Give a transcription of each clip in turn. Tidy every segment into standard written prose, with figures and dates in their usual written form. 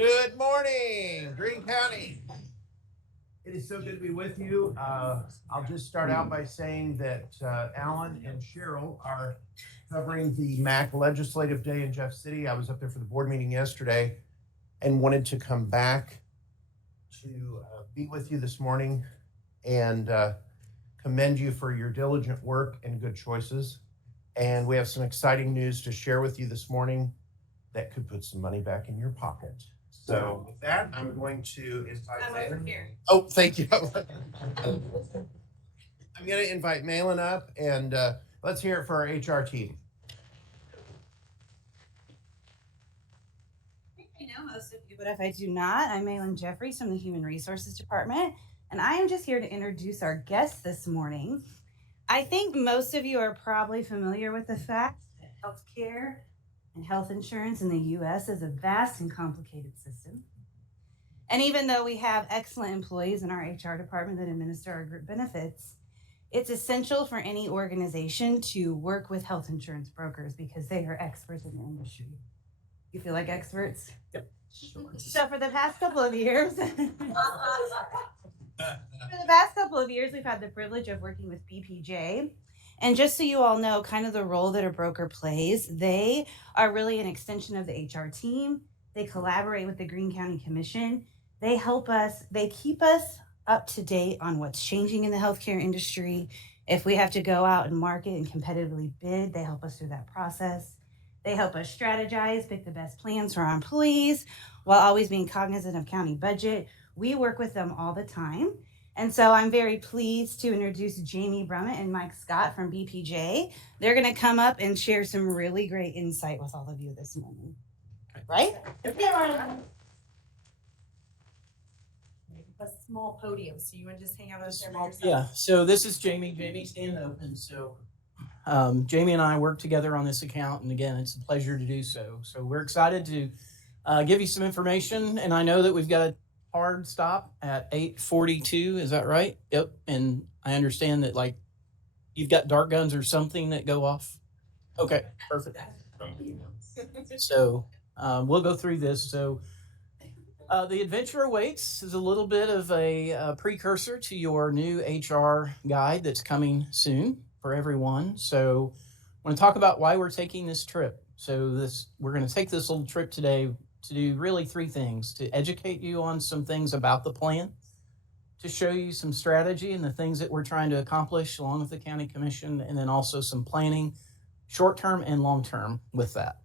Good morning, Greene County. It is so good to be with you. I'll just start out by saying that Alan and Cheryl are covering the MAC Legislative Day in Jeff City. I was up there for the board meeting yesterday and wanted to come back to be with you this morning and commend you for your diligent work and good choices. And we have some exciting news to share with you this morning that could put some money back in your pocket. So with that, I'm going to invite Malin. Oh, thank you. I'm going to invite Malin up, and let's hear it for our HR team. I know most of you, but if I do not, I'm Malin Jeffries from the Human Resources Department, and I am just here to introduce our guest this morning. I think most of you are probably familiar with the fact that healthcare and health insurance in the U.S. is a vast and complicated system. And even though we have excellent employees in our HR department that administer our group benefits, it's essential for any organization to work with health insurance brokers because they are experts in the industry. You feel like experts? Yep. Sure. So for the past couple of years, we've had the privilege of working with BPJ. And just so you all know kind of the role that a broker plays, they are really an extension of the HR team. They collaborate with the Greene County Commission. They help us, they keep us up to date on what's changing in the healthcare industry. If we have to go out and market and competitively bid, they help us through that process. They help us strategize, pick the best plans for our employees while always being cognizant of county budget. We work with them all the time. And so I'm very pleased to introduce Jamie Brummett and Mike Scott from BPJ. They're going to come up and share some really great insight with all of you this morning. Right? A small podium, so you want to just hang out there by yourself? Yeah, so this is Jamie. Jamie, stand open. So Jamie and I work together on this account, and again, it's a pleasure to do so. So we're excited to give you some information, and I know that we've got a hard stop at 8:42. Is that right? Yep. And I understand that like you've got dart guns or something that go off. Okay, perfect. So we'll go through this. So the adventure awaits is a little bit of a precursor to your new HR guide that's coming soon for everyone. So I want to talk about why we're taking this trip. So we're going to take this little trip today to do really three things: to educate you on some things about the plan, to show you some strategy and the things that we're trying to accomplish along with the county commission, and then also some planning, short-term and long-term with that.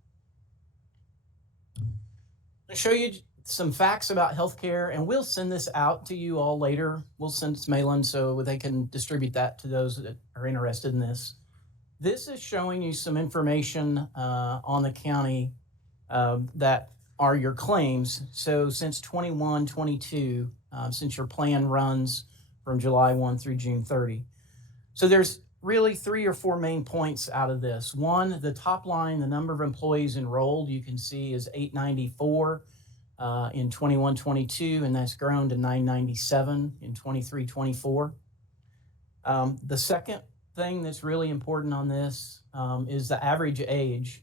I'll show you some facts about healthcare, and we'll send this out to you all later. We'll send it to Malin so they can distribute that to those that are interested in this. This is showing you some information on the county that are your claims. So since 21-22, since your plan runs from July 1 through June 30. So there's really 3 or 4 main points out of this. One, the top line, the number of employees enrolled, you can see is 894 in 21-22, and that's grown to 997 in 23-24. The second thing that's really important on this is the average age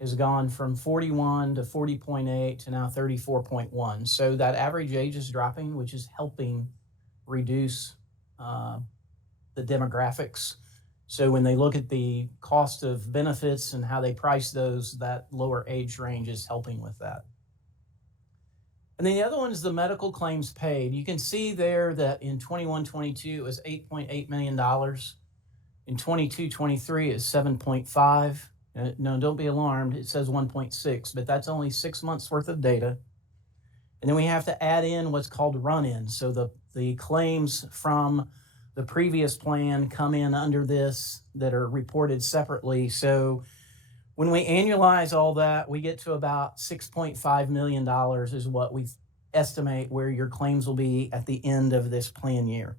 has gone from 41 to 40.8 to now 34.1. So that average age is dropping, which is helping reduce the demographics. So when they look at the cost of benefits and how they price those, that lower age range is helping with that. And then the other one is the medical claims paid. You can see there that in 21-22 it was $8.8 million. In 22-23 it's 7.5. No, don't be alarmed. It says 1.6, but that's only 6 months worth of data. And then we have to add in what's called run-in. So the claims from the previous plan come in under this that are reported separately. So when we annualize all that, we get to about $6.5 million is what we estimate where your claims will be at the end of this plan year.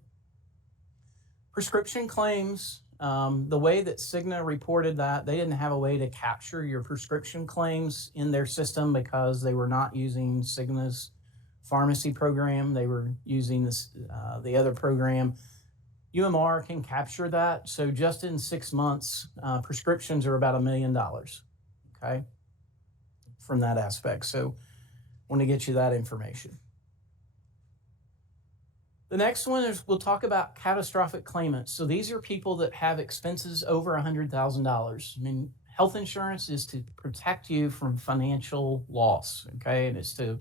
Prescription claims, the way that Cigna reported that, they didn't have a way to capture your prescription claims in their system because they were not using Cigna's pharmacy program. They were using the other program. UMR can capture that. So just in 6 months, prescriptions are about $1 million, okay, from that aspect. So Want to get you that information. The next one is we'll talk about catastrophic claimants. So these are people that have expenses over $100,000. I mean, health insurance is to protect you from financial loss, okay? And it's to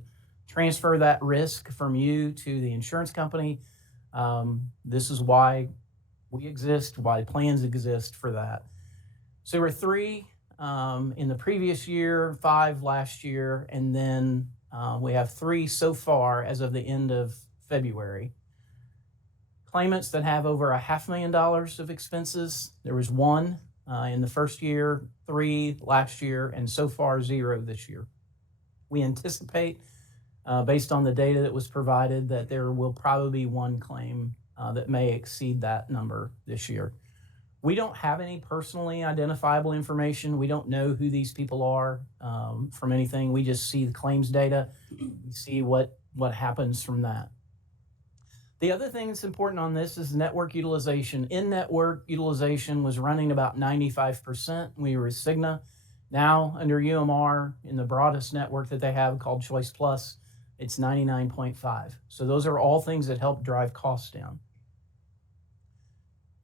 transfer that risk from you to the insurance company. This is why we exist, why plans exist for that. So there were 3 in the previous year, 5 last year, and then we have 3 so far as of the end of February. Claimants that have over $500,000 of expenses, there was 1 in the first year, 3 last year, and so far 0 this year. We anticipate, based on the data that was provided, that there will probably be 1 claim that may exceed that number this year. We don't have any personally identifiable information. We don't know who these people are from anything. We just see the claims data, we see what happens from that. The other thing that's important on this is network utilization. In-network utilization was running about 95%. We were Cigna. Now, under UMR, in the broadest network that they have called Choice Plus, it's 99.5. So those are all things that help drive costs down.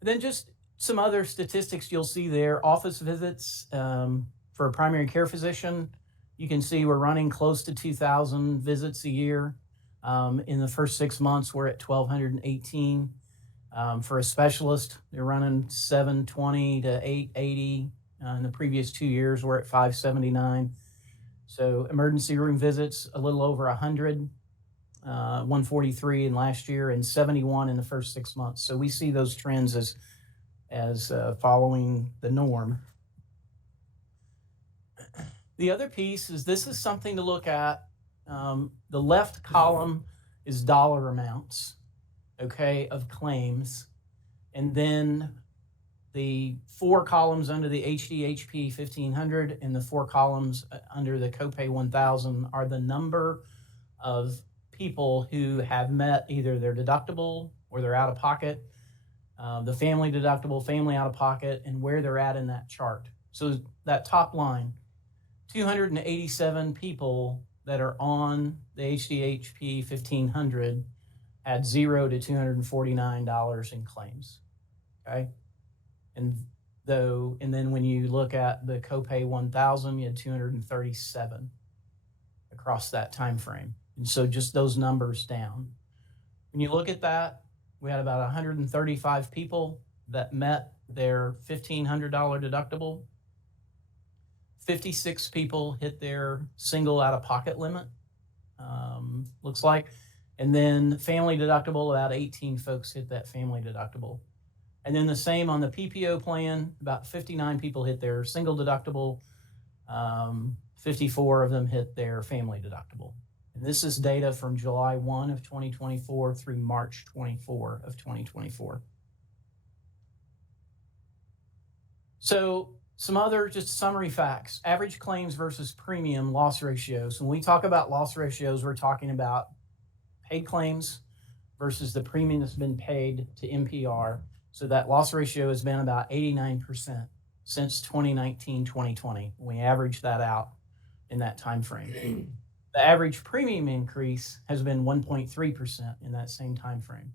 And then just some other statistics you'll see there. Office visits for a primary care physician. You can see we're running close to 2,000 visits a year. In the first 6 months, we're at 1,218. For a specialist, they're running 720 to 880. In the previous 2 years, we're at 579. So emergency room visits, a little over 100, 143 in last year, and 71 in the first 6 months. So we see those trends as following the norm. The other piece is this is something to look at. The left column is dollar amounts, okay, of claims. And then the 4 columns under the HDHP 1500 and the 4 columns under the copay 1000 are the number of people who have met either their deductible or their out-of-pocket, the family deductible, family out-of-pocket, and where they're at in that chart. So that top line, 287 people that are on the HDHP 1500 had $0 to $249 in claims, okay? And then when you look at the copay 1000, you had 237 across that time frame. And so just those numbers down. When you look at that, we had about 135 people that met their $1,500 deductible. 56 people hit their single out-of-pocket limit, looks like. And then family deductible, about 18 folks hit that family deductible. And then the same on the PPO plan, about 59 people hit their single deductible. 54 of them hit their family deductible. And this is data from July 1 of 2024 through March 24 of 2024. So some other just summary facts. Average claims versus premium loss ratios. When we talk about loss ratios, we're talking about paid claims versus the premium that's been paid to NPR. So that loss ratio has been about 89% since 2019, 2020. We average that out in that time frame. The average premium increase has been 1.3% in that same time frame.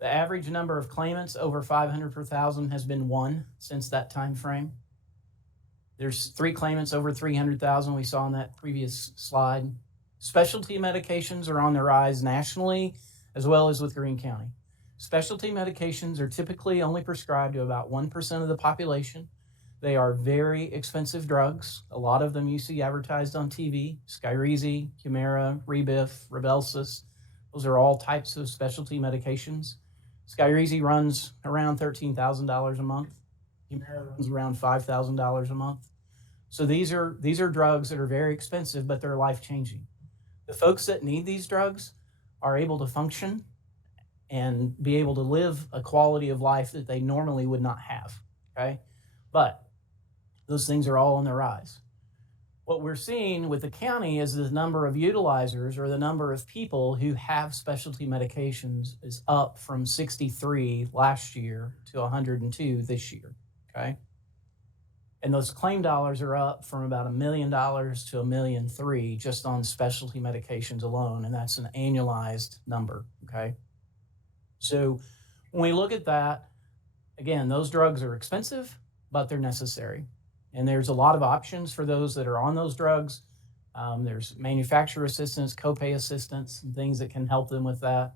The average number of claimants over 500 per thousand has been 1 since that time frame. There's 3 claimants over 300,000 we saw in that previous slide. Specialty medications are on the rise nationally as well as with Greene County. Specialty medications are typically only prescribed to about 1% of the population. They are very expensive drugs. A lot of them you see advertised on TV: Skyrizi, Humira, Rebif, Rybelsus. Those are all types of specialty medications. Skyrizi runs around $13,000 a month. Humira runs around $5,000 a month. So these are drugs that are very expensive, but they're life-changing. The folks that need these drugs are able to function and be able to live a quality of life that they normally would not have, okay? But those things are all on the rise. What we're seeing with the county is the number of utilizers, or the number of people who have specialty medications, is up from 63 last year to 102 this year, okay? And those claim dollars are up from about $1 million to $1.3 million just on specialty medications alone. And that's an annualized number. Okay. So when we look at that, again, those drugs are expensive, but they're necessary. And there's a lot of options for those that are on those drugs. There's manufacturer assistance, copay assistance, and things that can help them with that.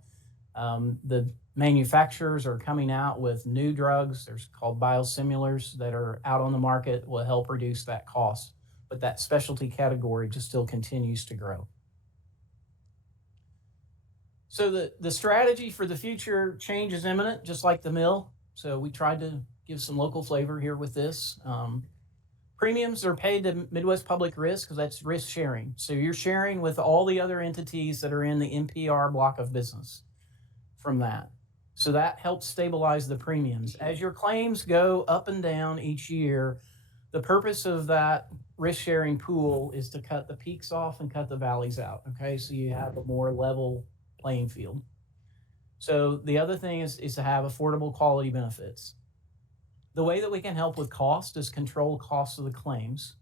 The manufacturers are coming out with new drugs. There's called biosimilars that are out on the market, will help reduce that cost. But that specialty category just still continues to grow. So the strategy for the future change is imminent, just like the mill. So we tried to give some local flavor here with this. Premiums are paid to Midwest Public Risk because that's risk sharing. So you're sharing with all the other entities that are in the NPR block of business from that. So that helps stabilize the premiums. As your claims go up and down each year, the purpose of that risk sharing pool is to cut the peaks off and cut the valleys out. Okay, so you have a more level playing field. So the other thing is to have affordable quality benefits. The way that we can help with cost is control costs of the claims.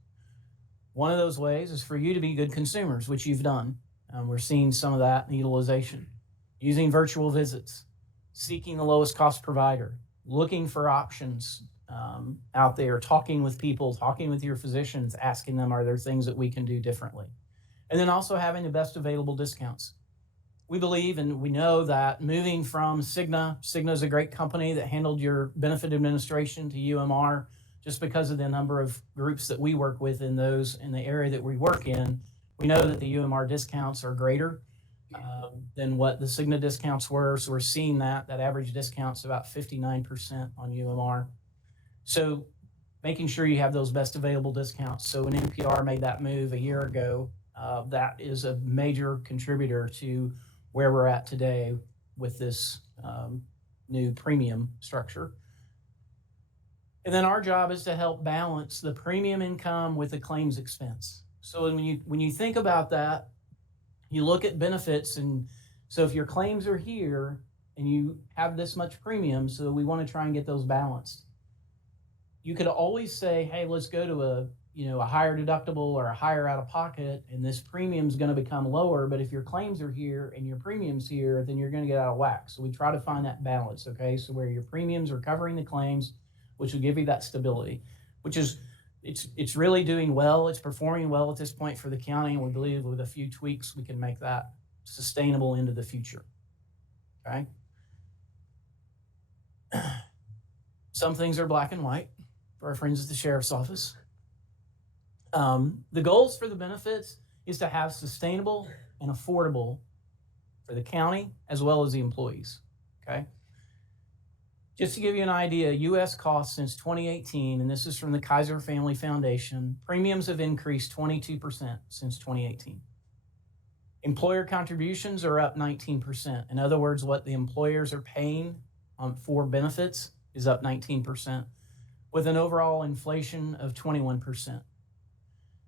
One of those ways is for you to be good consumers, which you've done. We're seeing some of that in utilization. Using virtual visits, seeking the lowest cost provider, looking for options out there, talking with people, talking with your physicians, asking them, are there things that we can do differently? And then also having the best available discounts. We believe and we know that moving from Cigna is a great company that handled your benefit administration, to UMR, just because of the number of groups that we work with in the area that we work in. We know that the UMR discounts are greater than what the Cigna discounts were. So we're seeing that average discount's about 59% on UMR. So making sure you have those best available discounts. So when NPR made that move a year ago, that is a major contributor to where we're at today with this new premium structure. And then our job is to help balance the premium income with the claims expense. So when you think about that, you look at benefits, and so if your claims are here and you have this much premium, so we want to try and get those balanced. You could always say, hey, let's go to a higher deductible or a higher out of pocket, and this premium is going to become lower. But if your claims are here and your premiums here, then you're going to get out of whack. So we try to find that balance. Okay. So where your premiums are covering the claims, which will give you that stability, which is, it's really doing well. It's performing well at this point for the county. And we believe with a few tweaks, we can make that sustainable into the future. Okay. Some things are black and white for our friends at the sheriff's office. The goals for the benefits is to have sustainable and affordable for the county as well as the employees. Okay. Just to give you an idea, U.S. costs since 2018, and this is from the Kaiser Family Foundation, premiums have increased 22% since 2018. Employer contributions are up 19%. In other words, what the employers are paying for benefits is up 19%, with an overall inflation of 21%.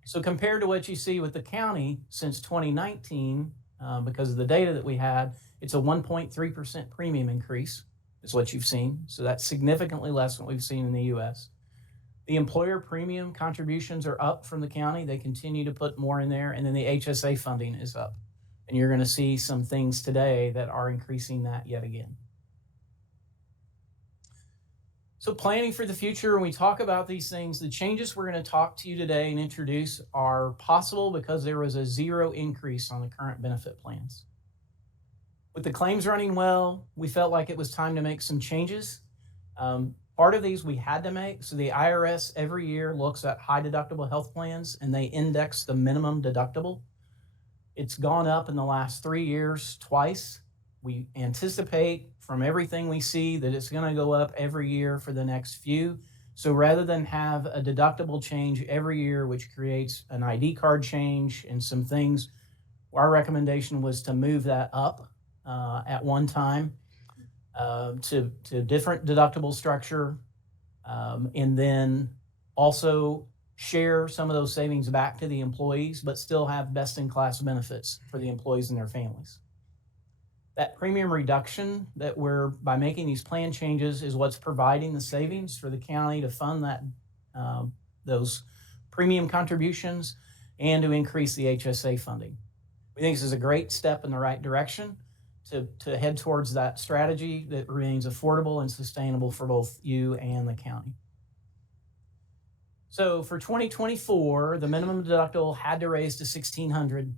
So compared to what you see with the county since 2019, because of the data that we had, it's a 1.3% premium increase is what you've seen. So that's significantly less than what we've seen in the U.S. The employer premium contributions are up from the county. They continue to put more in there. And then the HSA funding is up. And you're going to see some things today that are increasing that yet again. So planning for the future, when we talk about these things, the changes we're going to talk to you today and introduce are possible because there was a zero increase on the current benefit plans. With the claims running well, we felt like it was time to make some changes. Part of these we had to make. So the IRS every year looks at high deductible health plans and they index the minimum deductible. It's gone up in the last 3 years twice. We anticipate from everything we see that it's going to go up every year for the next few. So rather than have a deductible change every year, which creates an ID card change and some things, our recommendation was to move that up at one time to different deductible structure, and then also share some of those savings back to the employees, but still have best-in-class benefits for the employees and their families. That premium reduction that we're, by making these plan changes, is what's providing the savings for the county to fund that those premium contributions and to increase the HSA funding. We think this is a great step in the right direction to head towards that strategy that remains affordable and sustainable for both you and the county. So for 2024, the minimum deductible had to raise to $1,600.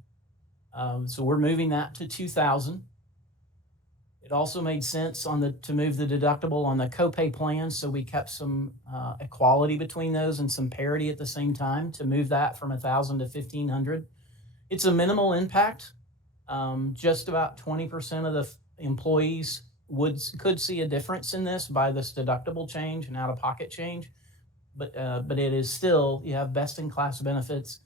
So we're moving that to $2,000. It also made sense to move the deductible on the copay plan, so we kept some equality between those and some parity at the same time to move that from $1,000 to $1,500. It's a minimal impact. Just about 20% of the employees could see a difference in this by this deductible change and out-of-pocket change, but it is still, you have best-in-class benefits.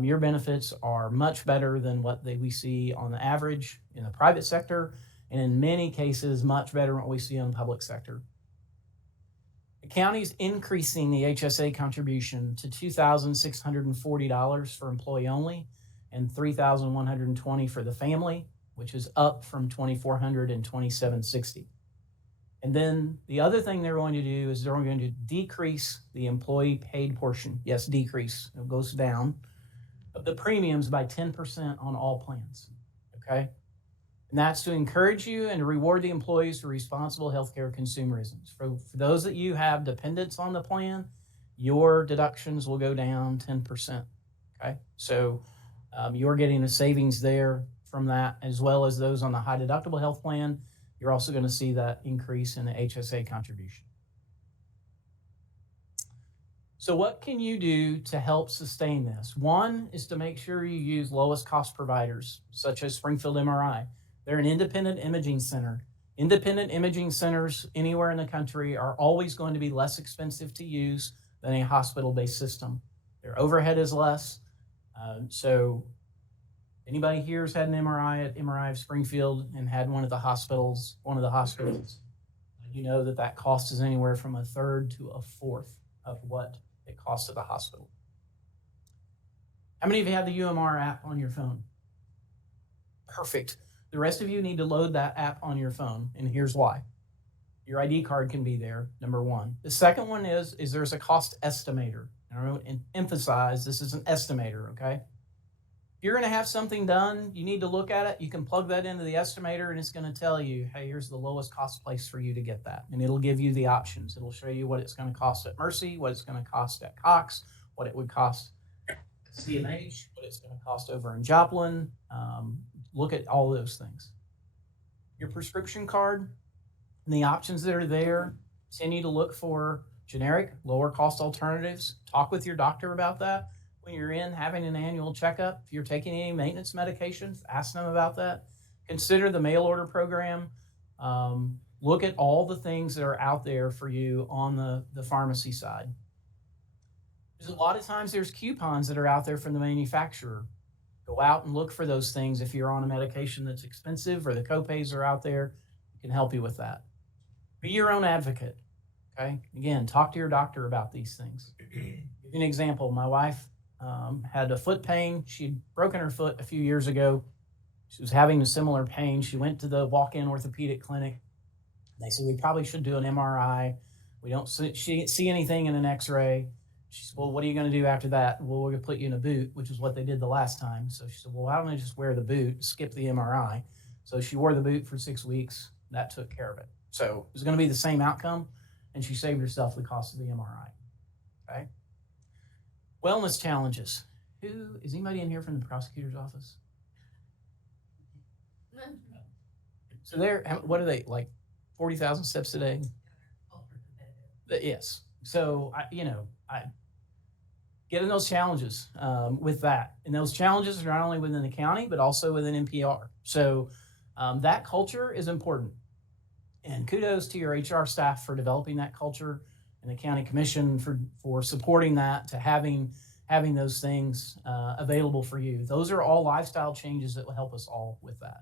Your benefits are much better than what we see on the average in the private sector, and in many cases, much better than what we see in the public sector. The county's increasing the HSA contribution to $2,640 for employee only and $3,120 for the family, which is up from $2,400 and $2,760. And then the other thing they're going to do is they're going to decrease the employee paid portion. Yes, decrease. It goes down. Of the premiums by 10% on all plans. Okay? And that's to encourage you and to reward the employees for responsible healthcare consumerism. For those that you have dependents on the plan, your deductions will go down 10%. Okay? So you're getting a savings there from that, as well as those on the high deductible health plan. You're also going to see that increase in the HSA contribution. So what can you do to help sustain this? One is to make sure you use lowest cost providers, such as Springfield MRI. They're an independent imaging center. Independent imaging centers anywhere in the country are always going to be less expensive to use than a hospital-based system. Their overhead is less. So anybody here has had an MRI at MRI of Springfield and had one of the hospitals, you know that cost is anywhere from a third to a fourth of what it costs at the hospital. How many of you have the UMR app on your phone? Perfect. The rest of you need to load that app on your phone, and here's why. Your ID card can be there, number one. The second one is there's a cost estimator. And I want to emphasize this is an estimator, okay? If you're going to have something done, you need to look at it. You can plug that into the estimator, and it's going to tell you, hey, here's the lowest cost place for you to get that. And it'll give you the options. It'll show you what it's going to cost at Mercy, what it's going to cost at Cox, what it would cost at CMH, what it's going to cost over in Joplin. Look at all those things. Your prescription card and the options that are there, continue to look for generic, lower cost alternatives. Talk with your doctor about that. When you're in having an annual checkup, if you're taking any maintenance medications, ask them about that. Consider the mail order program. Look at all the things that are out there for you on the pharmacy side. There's a lot of times there's coupons that are out there from the manufacturer. Go out and look for those things. If you're on a medication that's expensive or the copays are out there, it can help you with that. Be your own advocate. Okay. Again, talk to your doctor about these things. Give you an example. My wife had a foot pain. She'd broken her foot a few years ago. She was having a similar pain. She went to the walk-in orthopedic clinic. They said, we probably should do an MRI. We don't see anything in an x-ray. She said, well, what are you going to do after that? Well, we're going to put you in a boot, which is what they did the last time. So she said, well, why don't I just wear the boot, skip the MRI? So she wore the boot for 6 weeks. That took care of it. So it was going to be the same outcome, and she saved herself the cost of the MRI. Okay. Wellness challenges. Is anybody in here from the prosecutor's office? So what are they, like 40,000 steps a day? Yes. So, I get in those challenges with that. And those challenges are not only within the county, but also within NPR. So that culture is important. And kudos to your HR staff for developing that culture and the county commission for supporting that, to having those things available for you. Those are all lifestyle changes that will help us all with that.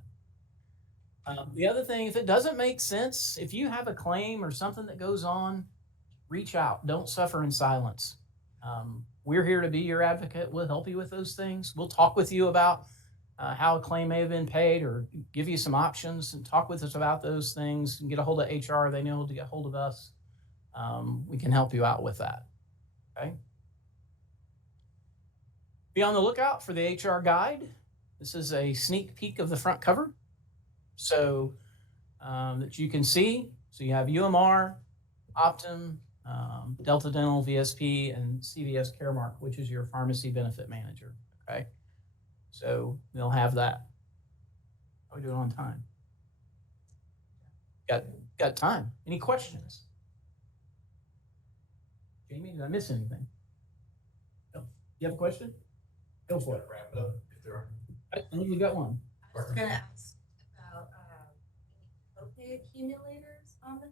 The other thing, if it doesn't make sense, if you have a claim or something that goes on, reach out. Don't suffer in silence. We're here to be your advocate. We'll help you with those things. We'll talk with you about how a claim may have been paid, or give you some options, and talk with us about those things, and get a hold of HR. They know to get a hold of us. We can help you out with that. Okay. Be on the lookout for the HR guide. This is a sneak peek of the front cover, so that you can see. So you have UMR, Optum, Delta Dental, VSP, and CVS Caremark, which is your pharmacy benefit manager. Okay, so they'll have that. How are we doing on time? Got time? Any questions? Jamie, did I miss anything? No. You have a question? Go for it. Wrap it up if there are. I think you got one. I was gonna ask about, copay accumulators on the.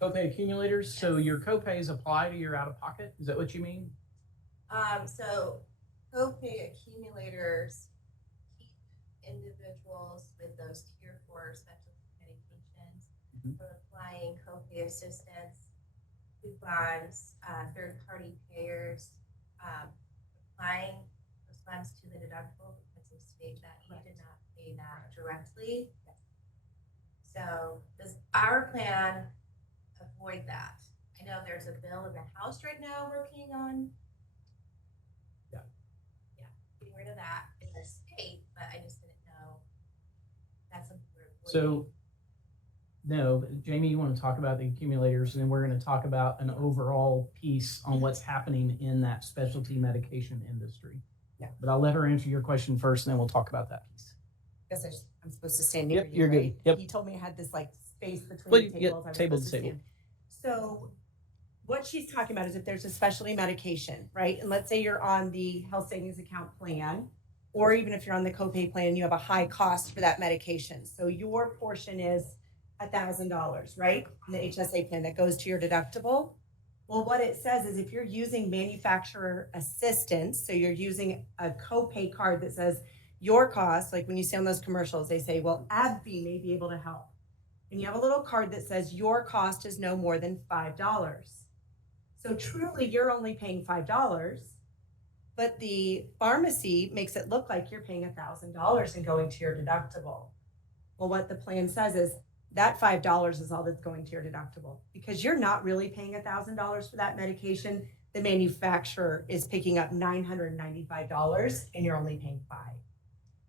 Copay accumulators. So your copays apply to your out of pocket. Is that what you mean? So copay accumulators keep individuals with those tier 4 specialty medications Mhm. from applying copay assistance, coupons, third-party payers, applying those funds to the deductible because they state that you did not pay that directly. So does our plan avoid that? I know there's a bill in the House right now working on. Yeah. Yeah, getting rid of that in the state, but I just didn't know. That's something we're avoiding. So, no, Jamie, you want to talk about the accumulators, and then we're going to talk about an overall piece on what's happening in that specialty medication industry. Yeah. But I'll let her answer your question first, and then we'll talk about that piece. Guess I'm supposed to stand near Yep, you, you're good. right? Yep. He told me I had this like space between Well, the yeah, tables. I was table supposed to to table. stand. So what she's talking about is if there's a specialty medication, right? And let's say you're on the health savings account plan, or even if you're on the copay plan and you have a high cost for that medication. So your portion is $1,000, right? In the HSA plan that goes to your deductible. Well, what it says is if you're using manufacturer assistance, so you're using a copay card that says your cost, like when you see on those commercials, they say, well, AbbVie may be able to help. And you have a little card that says your cost is no more than $5. So truly, you're only paying $5, but the pharmacy makes it look like you're paying $1,000 and going to your deductible. Well, what the plan says is that $5 is all that's going to your deductible because you're not really paying $1,000 for that medication. The manufacturer is picking up $995 and you're only paying $5.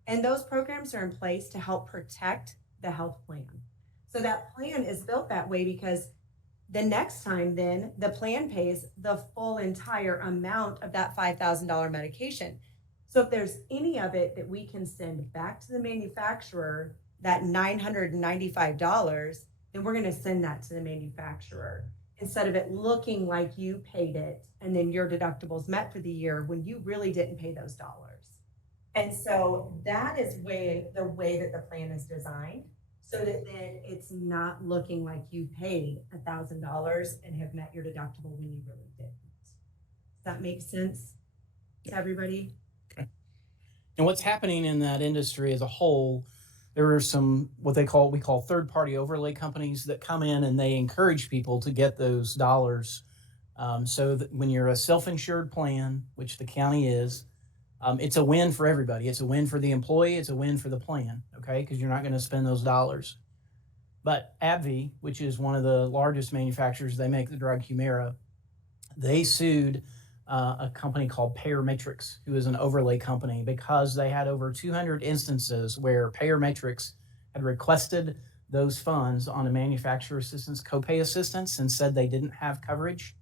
And those programs are in place to help protect the health plan. So that plan is built that way because the next time then the plan pays the full entire amount of that $5,000 medication. So if there's any of it that we can send back to the manufacturer, that $995, then we're going to send that to the manufacturer instead of it looking like you paid it and then your deductibles met for the year when you really didn't pay those dollars. And so that is the way that the plan is designed so that then it's not looking like you paid $1,000 and have met your deductible when you really didn't. Does that make sense to everybody? Okay. And what's happening in that industry as a whole, there are some we call third-party overlay companies that come in and they encourage people to get those dollars. So that when you're a self-insured plan, which the county is, it's a win for everybody. It's a win for the employee. It's a win for the plan, okay? Because you're not going to spend those dollars. But AbbVie, which is one of the largest manufacturers, they make the drug Humira, they sued a company called Payermetrics, who is an overlay company, because they had over 200 instances where Payermetrics had requested those funds on a manufacturer assistance, copay assistance, and said they didn't have coverage.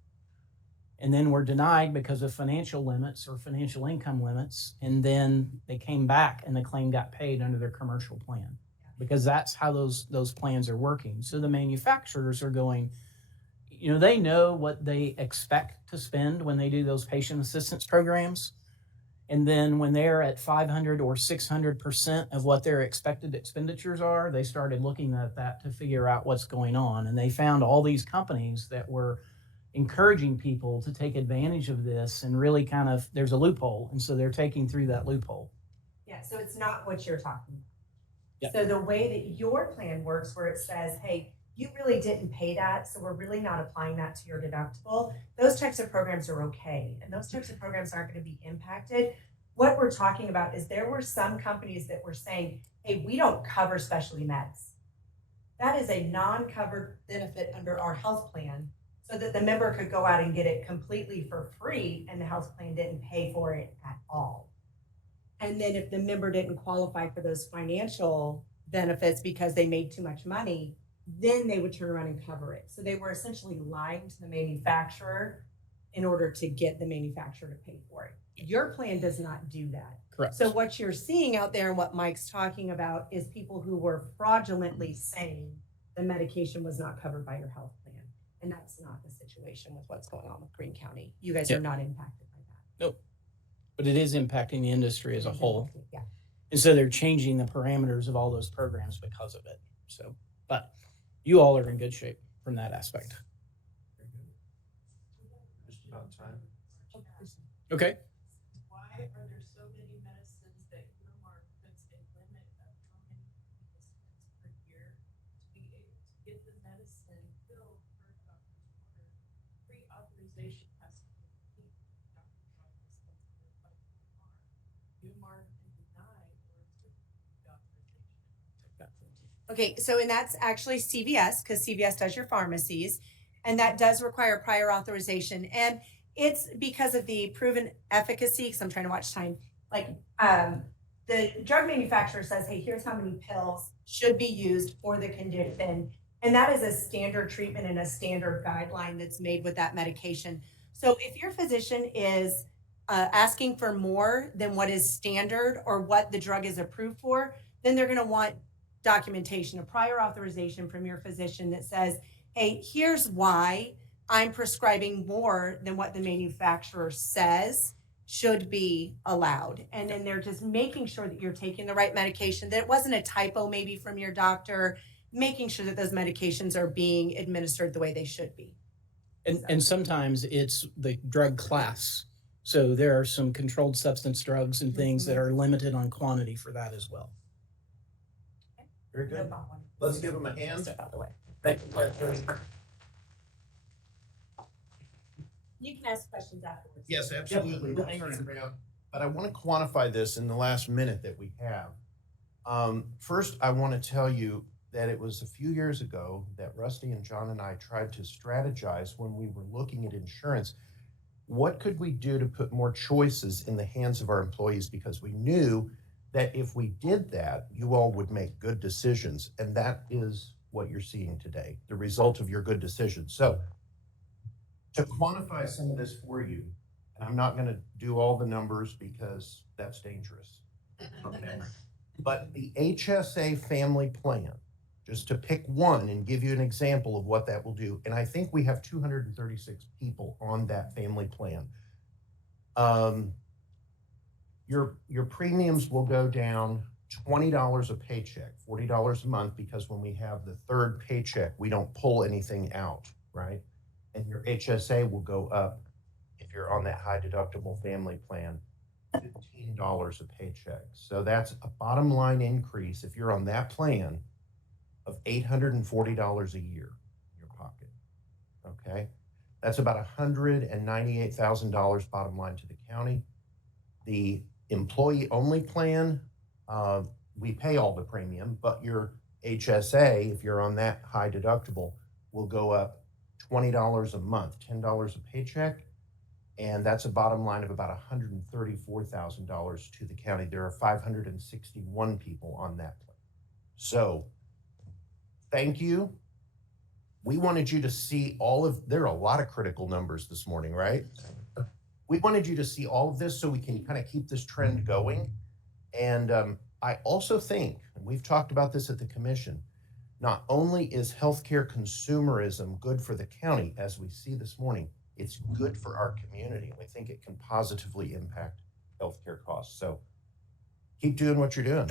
And then were denied because of financial limits or financial income limits. And then they came back and the claim got paid under their commercial plan because that's how those plans are working. So the manufacturers are going, they know what they expect to spend when they do those patient assistance programs. And then when they're at 500 or 600% of what their expected expenditures are, they started looking at that to figure out what's going on. And they found all these companies that were encouraging people to take advantage of this and really there's a loophole. And so they're taking through that loophole. Yeah, so it's not what you're talking about. Yep. So the way that your plan works where it says, hey, you really didn't pay that, so we're really not applying that to your deductible, those types of programs are okay. And those types of programs aren't going to be impacted. What we're talking about is there were some companies that were saying, hey, we don't cover specialty meds. That is a non-covered benefit under our health plan. so that the member could go out and get it completely for free and the health plan didn't pay for it at all. And then if the member didn't qualify for those financial benefits because they made too much money, then they would turn around and cover it. So they were essentially lying to the manufacturer in order to get the manufacturer to pay for it. Your plan does not do that. Correct. So what you're seeing out there and what Mike's talking about is people who were fraudulently saying the medication was not covered by your health plan. And that's not the situation with what's going on with Greene County. You guys Yep. are not impacted by that. Nope. But it is impacting the industry as a whole. Yeah. And so they're changing the parameters of all those programs because of it. So, but you all are in good shape from that aspect. Just about time. Okay. Why are there so many medicines that earmark puts a limit of how many medicines per year to be able to get the medicine filled per doctor's order? Pre-authorization has to be complete. Doctor's office has to be like earmark and deny or to pre-authorization. Okay, so and that's actually CVS, because CVS does your pharmacies, and that does require prior authorization. And it's because of the proven efficacy, because I'm trying to watch time. Like the drug manufacturer says, hey, here's how many pills should be used for the condition. And that is a standard treatment and a standard guideline that's made with that medication. So if your physician is asking for more than what is standard or what the drug is approved for, then they're going to want documentation, a prior authorization from your physician that says, hey, here's why I'm prescribing more than what the manufacturer says should be allowed. And then they're just making sure that you're taking the right medication, that it wasn't a typo maybe from your doctor, making sure that those medications are being administered the way they should be. And sometimes it's the drug class. So there are some controlled substance drugs and things that are limited on quantity for that as well. Very No good. problem. Let's give them a hand. Step out of the way. Thank you. You can ask questions afterwards. Yes, absolutely. We'll hang around. But I want to quantify this in the last minute that we have. First, I want to tell you that it was a few years ago that Rusty and John and I tried to strategize when we were looking at insurance. What could we do to put more choices in the hands of our employees? Because we knew that if we did that, you all would make good decisions. And that is what you're seeing today, the result of your good decisions. So to quantify some of this for you, and I'm not going to do all the numbers because that's dangerous. Okay. But the HSA family plan, just to pick one and give you an example of what that will do. And I think we have 236 people on that family plan. Your premiums will go down $20 a paycheck, $40 a month, because when we have the third paycheck, we don't pull anything out, right? And your HSA will go up if you're on that high deductible family plan, $15 a paycheck. So that's a bottom line increase if you're on that plan of $840 a year in your pocket. Okay, that's about $198,000 bottom line to the county. The employee only plan, we pay all the premium, but your HSA, if you're on that high deductible, will go up $20 a month, $10 a paycheck. And that's a bottom line of about $134,000 to the county. There are 561 people on that plan. So thank you. We wanted you to see there are a lot of critical numbers this morning, right? We wanted you to see all of this so we can kind of keep this trend going. And I also think, and we've talked about this at the commission, not only is healthcare consumerism good for the county, as we see this morning, it's good for our community. We think it can positively impact healthcare costs. So keep doing what you're doing.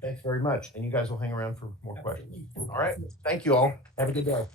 Thanks very much. And you guys will hang around for more questions. All right. Thank you all. Have a good day.